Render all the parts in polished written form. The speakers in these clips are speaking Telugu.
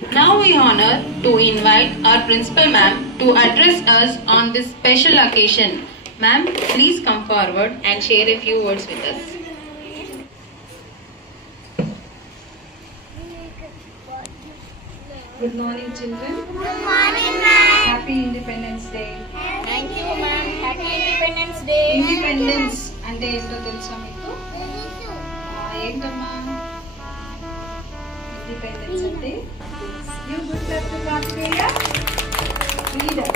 Now we honor to invite our principal ma'am to address us on this special occasion. Ma'am, please come forward and share a few words with us. Good morning, children. Good morning, ma'am. Happy Independence Day. Thank you, ma'am. Happy Independence Day. Independence అంటే ఏంటో తెలుసా మీకు? ఏంటమ్మా ఇండిపెండెన్స్ అంటే? You good luck to Australia. Freedom.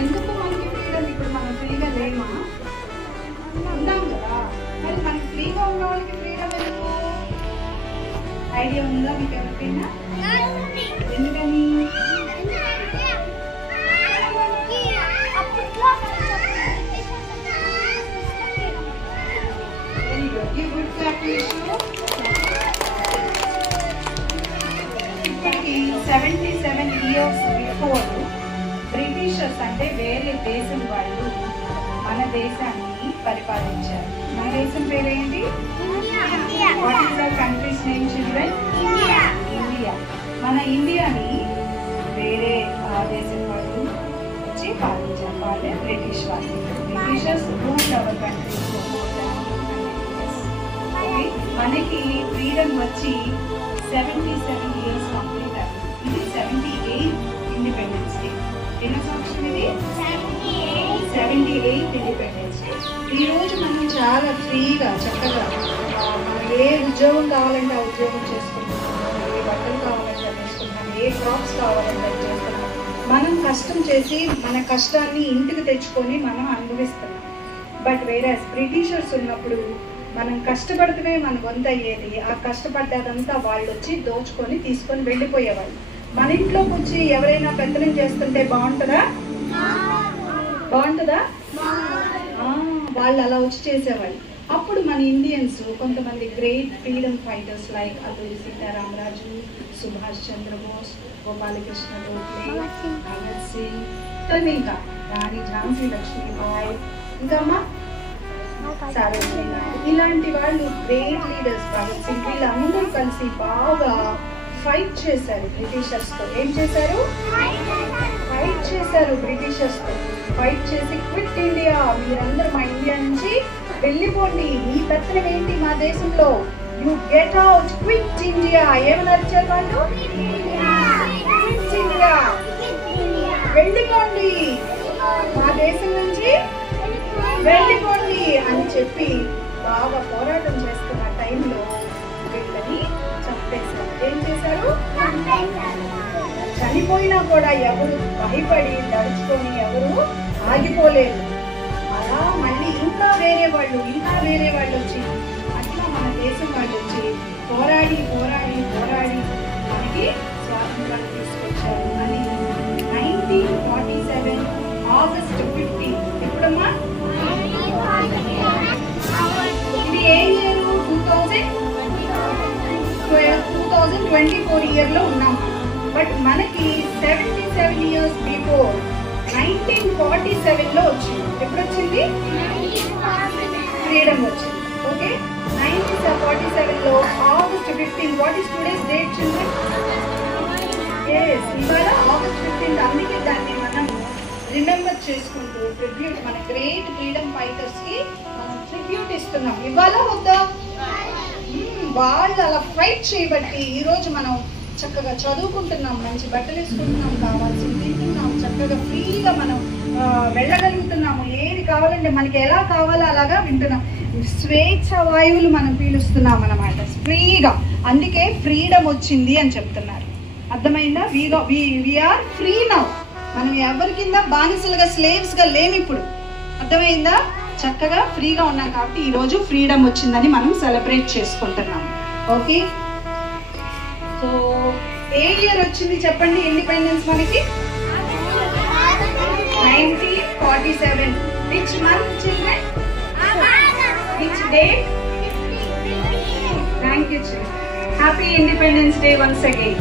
ఎందుకు మనకి ఫ్రీడమ్? ఇప్పుడు మనం ఫ్రీగా లేమా? ఉన్నాం కదా. మరి మనకి ఫ్రీగా ఉన్న వాళ్ళకి ఫ్రీడమ్ ఎందుకు? ఐడియా ఉందా మీకు ఎవరికైనా? ఎందుకని? Very good. You good clap to you. 77 years before Britishers అంటే వేరే దేశం వాళ్ళు మన దేశాన్ని పరిపాలించారు. మన దేశం పేరేంటి? What is the countries name children? India. మన ఇండియాని వేరే దేశం వాళ్ళు వచ్చి పాలించారు. వాళ్ళే బ్రిటిష్ వాళ్ళు. Britishers ruled our country. మనకి ఫ్రీడమ్ వచ్చి 77 ఇయర్స్ కంప్లీట్ అయింది. ఇది 78th ఇండిపెండెన్స్ డే. ఎన్నో సంవత్సరం ఇది? 78th independence day. ఈరోజు మనం చాలా ఫ్రీగా చక్కగా మనం ఏ ఉద్యోగం కావాలంటే ఆ ఉద్యోగం చేసుకుంటున్నాం, ఏ బట్టలు కావాలంటే వేసుకుంటున్నాం, ఏ క్రాప్స్ కావాలంటే చేస్తున్నాం. మనం కష్టం చేసి మన కష్టాన్ని ఇంటికి తెచ్చుకొని మనం అనుభవిస్తున్నాం. బట్ వేరే బ్రిటిషర్స్ ఉన్నప్పుడు మనం కష్టపడితే మన వంత అయ్యేది. ఆ కష్టపడ్డదంతా వాళ్ళు వచ్చి దోచుకొని తీసుకొని వెళ్ళిపోయేవాళ్ళు. మన ఇంట్లోకి వచ్చి ఎవరైనా పెత్తనం చేస్తుంటే బాగుంటుందా? బాగుంటుందా? వాళ్ళు అలా వచ్చి చేసేవాళ్ళు. అప్పుడు మన ఇండియన్స్ కొంతమంది great freedom fighters like Alluri Sitaramaraju, Subhash Chandrabose, Gopalakrishna Gokhale, Bhagat Singh, ఇంకా రాణి ఝాన్సీ లక్ష్మీబాయి, ఇంకా అమ్మా ఇలాంటి వాళ్ళు గ్రేట్ లీడర్స్. భగత్ సింగ్ వీళ్ళందరూ కలిసి బాగా ఫైట్ చేశారు బ్రిటిషర్స్ తో. ఏం చేశారు? ఫైట్ చేశారు బ్రిటిషర్స్ తో. ఫైట్ చేసి క్విట్ ఇండియా, మీరందరూ మా ఇండియా నుంచి వెళ్ళిపోండి, మీ పెత్తనం ఏంటి మా దేశంలో, you get out, quit India. ఏమని అరిచారు వాళ్ళు? క్విట్ ఇండియా, వెళ్ళిపోండి, మా దేశం నుంచి వెళ్ళిపోండి అని చెప్పి బాగా పోరాటం చేస్తున్న టైంలో వీళ్ళని చంపేశారు. ఏం చేశారు? చనిపోయినా కూడా ఎవరు భయపడి దడుచుకొని ఎవరు ఆగిపోలేదు. అలా మళ్ళీ ఇంకా వేరే వాళ్ళు వచ్చి అట్లా మన దేశం వాళ్ళు వచ్చి పోరాడి పోరాడి పోరాడి మనకి స్వాతంత్రాన్ని తీసుకొచ్చారు. అని 1947 ఆగస్ట్ 15. ఎప్పుడమ్మా? ఇది ఏ ఇయర్? 2024 ఇయర్లో ఉన్నాం. బట్ మనకి 77 ఇయర్స్ బిఫోర్ 1947లో వచ్చింది. ఎప్పుడు వచ్చింది? ఫ్రీడమ్ వచ్చింది. ఓకే, 1947లో August 15. What is today's date children? ఇవాళ ఆగస్ట్ 15. అందుకే దాన్ని మనం రిమెంబర్ చేసుకుంటూ ట్రిబ్యూట్, మన గ్రేట్ ఫ్రీడమ్ ఫైటర్స్ కి మనం ట్రిబ్యూట్ ఇస్తున్నాం. ఇవాళ వద్దా? వాళ్ళు అలా ఫైట్ చేయబట్టి ఈరోజు మనం చక్కగా చదువుకుంటున్నాం, మంచి బట్టలు వేసుకుంటున్నాం, కావాల్సింది తింటున్నాం, చక్కగా ఫ్రీగా మనం వెళ్ళగలుగుతున్నాము. ఏది కావాలంటే మనకి ఎలా కావాలో అలాగా వింటున్నాం. స్వేచ్ఛ వాయువులు మనం పీలుస్తున్నాం అన్నమాట ఫ్రీగా. అందుకే ఫ్రీడమ్ వచ్చింది అని చెప్తున్నారు. అర్థమైందా? We are free now. మనం ఎవరి కింద బానిసలుగా స్లేవ్స్గా లేము ఇప్పుడు. అర్థమైందా? చక్కగా ఫ్రీగా ఉన్నాం కాబట్టి ఈరోజు ఫ్రీడమ్ వచ్చిందని మనం సెలబ్రేట్ చేసుకుంటున్నాం. ఓకే, సో ఏ ఇయర్ వచ్చింది చెప్పండి ఇండిపెండెన్స్ మనకి? 1947. Which month children? Which date? Thank you children. Happy independence day once again.